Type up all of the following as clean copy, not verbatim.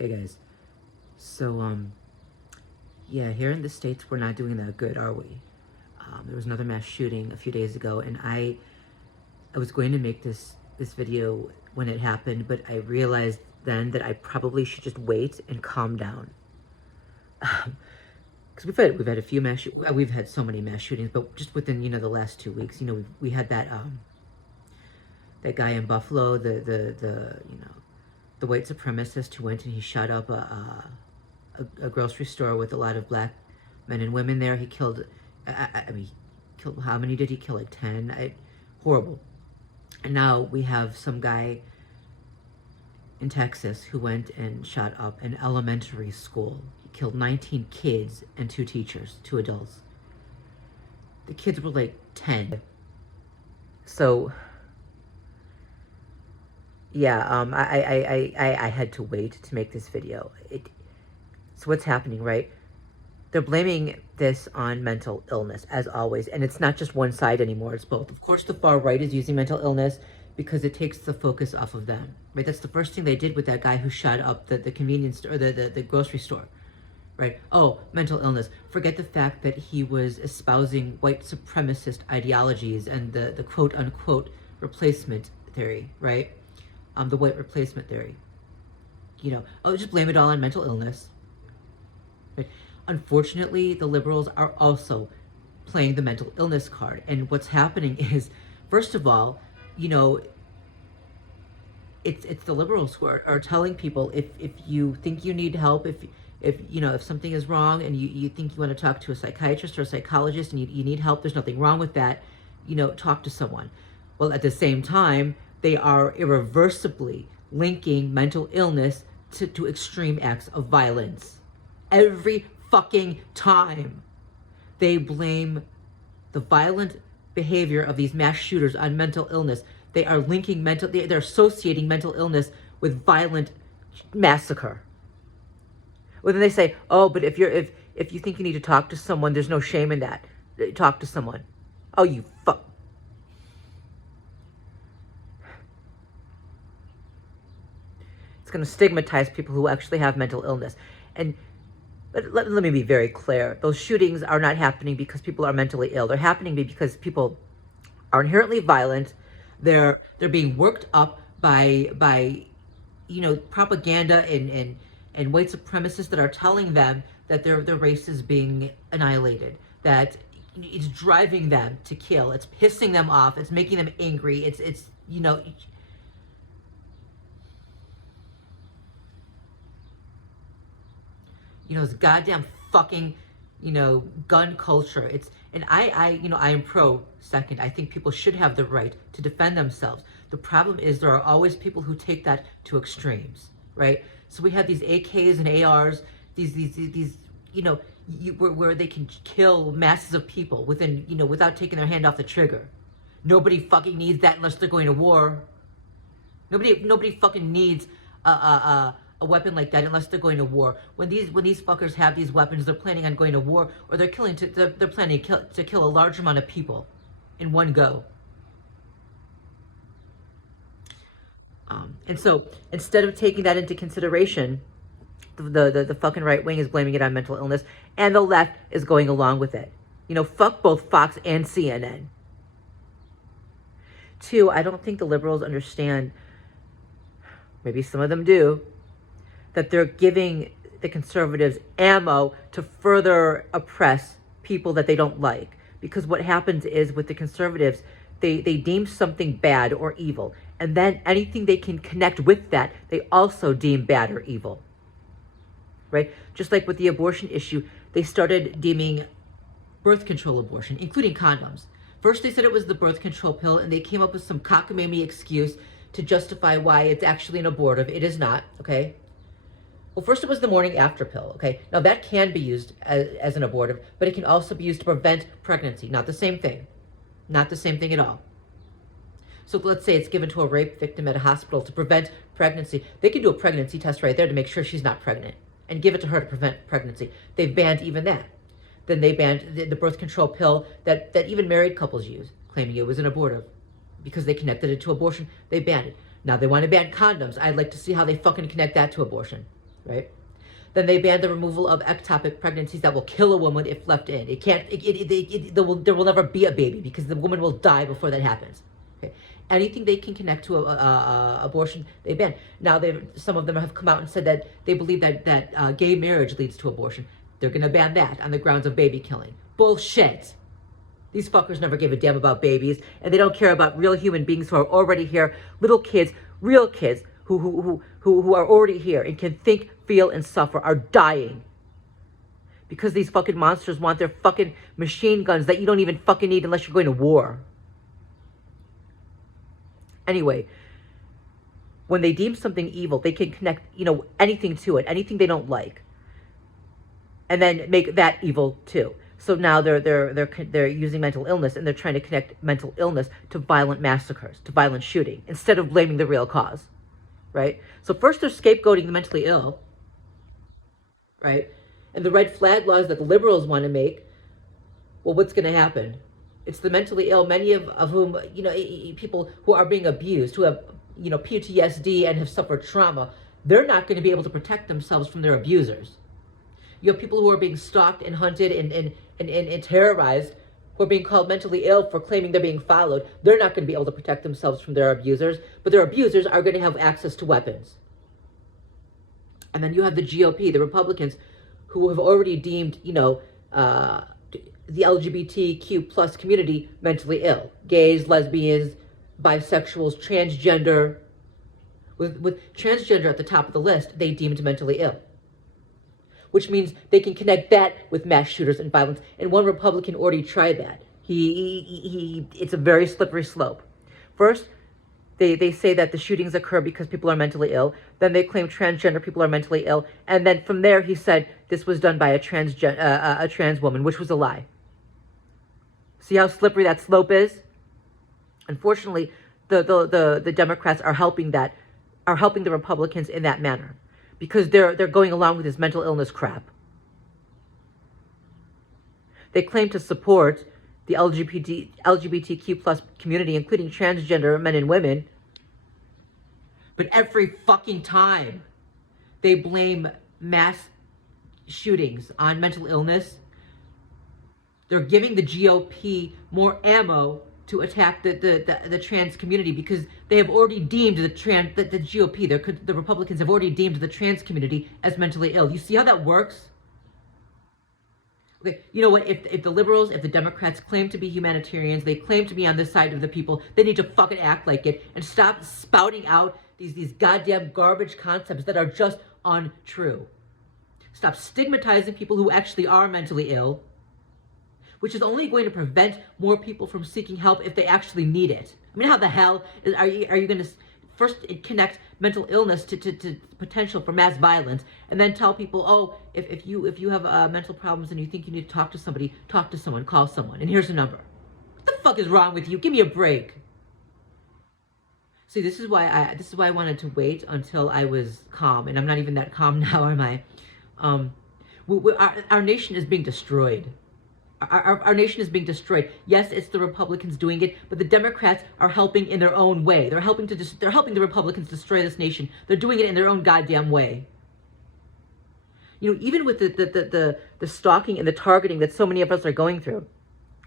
Hey guys, so yeah, here in the States we're not doing that good, are we? There was another mass shooting a few days ago, and I was going to make this video when it happened, but I realized then that I probably should just wait and calm down. Because we've had a few we've had so many mass shootings, but just within the last 2 weeks, we had that guy in Buffalo, the white supremacist who went and he shot up a grocery store with a lot of black men and women there. He killed, I mean, killed, how many did he kill? Like 10? Horrible. And now we have some guy in Texas who went and shot up an elementary school. He killed 19 kids and 2 teachers, 2 adults. The kids were like 10. So yeah, I had to wait to make this video. So what's happening, right? They're blaming this on mental illness, as always, and it's not just one side anymore, it's both. Of course, the far right is using mental illness because it takes the focus off of them, right? That's the first thing they did with that guy who shot up the convenience store, or the grocery store, right? Oh, mental illness. Forget the fact that he was espousing white supremacist ideologies and the quote-unquote replacement theory, right? The white replacement theory. Oh, just blame it all on mental illness. Right? Unfortunately, the liberals are also playing the mental illness card. And what's happening is, first of all, it's the liberals who are telling people if you think you need help, if something is wrong and you think you want to talk to a psychiatrist or a psychologist and you need help, there's nothing wrong with that, talk to someone. Well, at the same time, they are irreversibly linking mental illness to extreme acts of violence. Every fucking time they blame the violent behavior of these mass shooters on mental illness. They are linking they're associating mental illness with violent massacre. Well, then they say, oh, but if you think you need to talk to someone, there's no shame in that. Talk to someone. Oh, you fuck. It's going to stigmatize people who actually have mental illness. And let me be very clear. Those shootings are not happening because people are mentally ill. They're happening because people are inherently violent. They're being worked up by propaganda and white supremacists that are telling them that their race is being annihilated, that it's driving them to kill, it's pissing them off, it's making them angry, it's this goddamn fucking, gun culture. I am pro second. I think people should have the right to defend themselves. The problem is there are always people who take that to extremes, right? So we have these AKs and ARs, these where they can kill masses of people without taking their hand off the trigger. Nobody fucking needs that unless they're going to war. Nobody fucking needs a weapon like that unless they're going to war. When these fuckers have these weapons, they're planning on going to war, or they're planning to kill a large amount of people in one go. And so instead of taking that into consideration, the fucking right wing is blaming it on mental illness, and the left is going along with it. Fuck both Fox and CNN. 2, I don't think the liberals understand, maybe some of them do, that they're giving the conservatives ammo to further oppress people that they don't like. Because what happens is with the conservatives, they deem something bad or evil. And then anything they can connect with that, they also deem bad or evil. Right? Just like with the abortion issue, they started deeming birth control abortion, including condoms. First they said it was the birth control pill, and they came up with some cockamamie excuse to justify why it's actually an abortive. It is not, okay? Well, first it was the morning after pill, okay? Now that can be used as an abortive, but it can also be used to prevent pregnancy. Not the same thing. Not the same thing at all. So let's say it's given to a rape victim at a hospital to prevent pregnancy. They can do a pregnancy test right there to make sure she's not pregnant and give it to her to prevent pregnancy. They've banned even that. Then they banned the birth control pill that even married couples use, claiming it was an abortive because they connected it to abortion. They banned it. Now they want to ban condoms. I'd like to see how they fucking connect that to abortion. right? Then they ban the removal of ectopic pregnancies that will kill a woman if left in. It can't. There will never be a baby because the woman will die before that happens. Okay. Anything they can connect to abortion, they ban. Now, some of them have come out and said that they believe that gay marriage leads to abortion. They're going to ban that on the grounds of baby killing. Bullshit. These fuckers never gave a damn about babies, and they don't care about real human beings who are already here, little kids, real kids who are already here and can think, feel, and suffer, are dying. Because these fucking monsters want their fucking machine guns that you don't even fucking need unless you're going to war. Anyway, when they deem something evil, they can connect, anything to it, anything they don't like, and then make that evil too. So now they're using mental illness, and they're trying to connect mental illness to violent massacres, to violent shooting, instead of blaming the real cause, right? So first they're scapegoating the mentally ill, right? And the red flag laws that the liberals want to make, well, what's going to happen? It's the mentally ill, many of whom, people who are being abused, who have, PTSD and have suffered trauma, they're not going to be able to protect themselves from their abusers. You have people who are being stalked and hunted and terrorized, who are being called mentally ill for claiming they're being followed. They're not going to be able to protect themselves from their abusers, but their abusers are going to have access to weapons. And then you have the GOP, the Republicans, who have already deemed, the LGBTQ plus community mentally ill. Gays, lesbians, bisexuals, transgender. With transgender at the top of the list, they deemed mentally ill. Which means they can connect that with mass shooters and violence. And one Republican already tried that. It's a very slippery slope. First, they say that the shootings occur because people are mentally ill. Then they claim transgender people are mentally ill. And then from there, he said this was done by a trans woman, which was a lie. See how slippery that slope is? Unfortunately, the Democrats are helping the Republicans in that manner, because they're going along with this mental illness crap. They claim to support the LGBTQ plus community, including transgender men and women, but every fucking time they blame mass shootings on mental illness, they're giving the GOP more ammo to attack the trans community, because they have already deemed the GOP, the Republicans have already deemed the trans community as mentally ill. You see how that works? Okay, you know what? If the liberals, if the Democrats claim to be humanitarians, they claim to be on this side of the people, they need to fucking act like it and stop spouting out these goddamn garbage concepts that are just untrue. Stop stigmatizing people who actually are mentally ill, which is only going to prevent more people from seeking help if they actually need it. I mean, how the hell are you going to first connect mental illness to potential for mass violence, and then tell people, oh, if you have mental problems and you think you need to talk to somebody, talk to someone, call someone, and here's a number. What the fuck is wrong with you? Give me a break. See, this is why I wanted to wait until I was calm, and I'm not even that calm now, am I? Our nation is being destroyed. Our nation is being destroyed. Yes, it's the Republicans doing it, but the Democrats are helping in their own way. They're helping the Republicans destroy this nation. They're doing it in their own goddamn way. Even with the stalking and the targeting that so many of us are going through,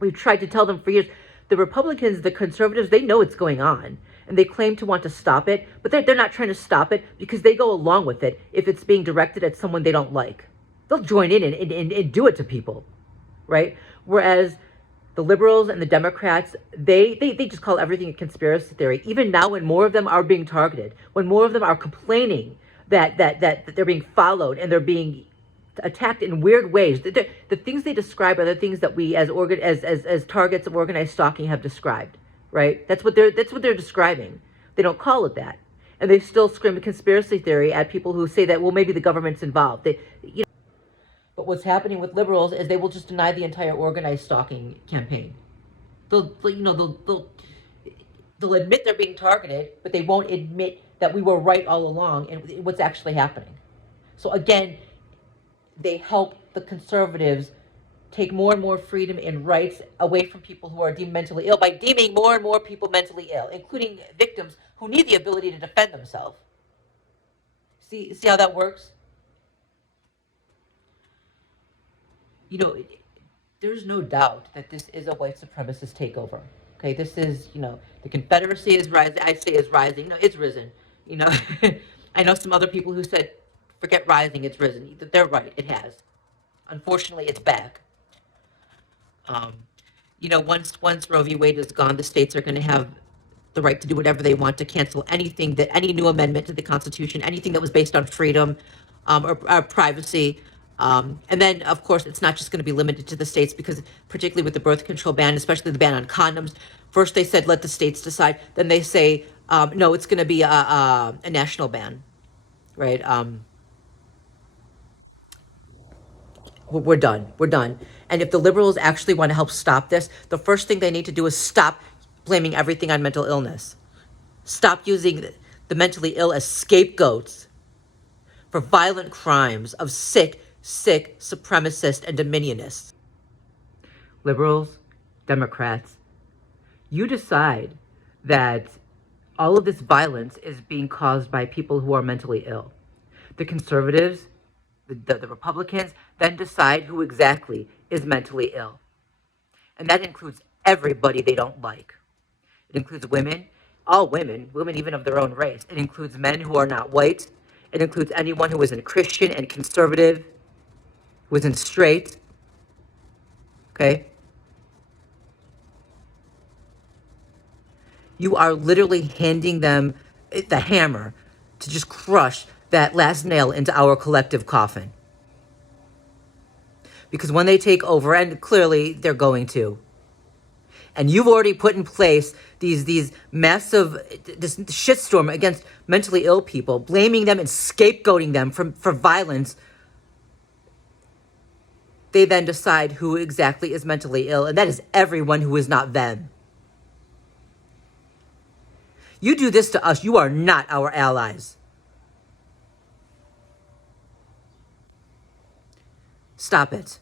we've tried to tell them for years. The Republicans, the conservatives, they know what's going on, and they claim to want to stop it, but they're not trying to stop it because they go along with it if it's being directed at someone they don't like. They'll join in and do it to people. Right? Whereas the liberals and the Democrats, they just call everything a conspiracy theory. Even now, when more of them are being targeted, when more of them are complaining that they're being followed and they're being attacked in weird ways, the things they describe are the things that we as targets of organized stalking have described. Right? That's what they're describing. They don't call it that, and they still scream a conspiracy theory at people who say that, well, maybe the government's involved. But what's happening with liberals is they will just deny the entire organized stalking campaign. They'll admit they're being targeted, but they won't admit that we were right all along and what's actually happening. So again, they help the conservatives take more and more freedom and rights away from people who are deemed mentally ill by deeming more and more people mentally ill, including victims who need the ability to defend themselves. See how that works? you know, there's no doubt that this is a white supremacist takeover. Okay, this is, the Confederacy is rising. I say is rising. No, it's risen. You know, I know some other people who said, forget rising, it's risen. They're right, it has. Unfortunately, it's back. Um, once Roe v. Wade is gone, the states are going to have the right to do whatever they want to cancel anything that any new amendment to the Constitution, anything that was based on freedom or privacy. And then, of course, it's not just going to be limited to the states because, particularly with the birth control ban, especially the ban on condoms, first they said let the states decide. Then they say no, it's going to be a national ban, right? We're done. We're done. And if the liberals actually want to help stop this, the first thing they need to do is stop blaming everything on mental illness. Stop using the mentally ill as scapegoats for violent crimes of sick supremacists and dominionists. Liberals, Democrats, you decide that all of this violence is being caused by people who are mentally ill. The conservatives, the Republicans, then decide who exactly is mentally ill. And that includes everybody they don't like. It includes women, all women, women even of their own race. It includes men who are not white. It includes anyone who isn't Christian and conservative, who isn't straight. Okay? You are literally handing them the hammer to just crush that last nail into our collective coffin. Because when they take over, and clearly they're going to, and you've already put in place these massive, this shitstorm against mentally ill people, blaming them and scapegoating them for violence, they then decide who exactly is mentally ill, and that is everyone who is not them. You do this to us, you are not our allies. Stop it.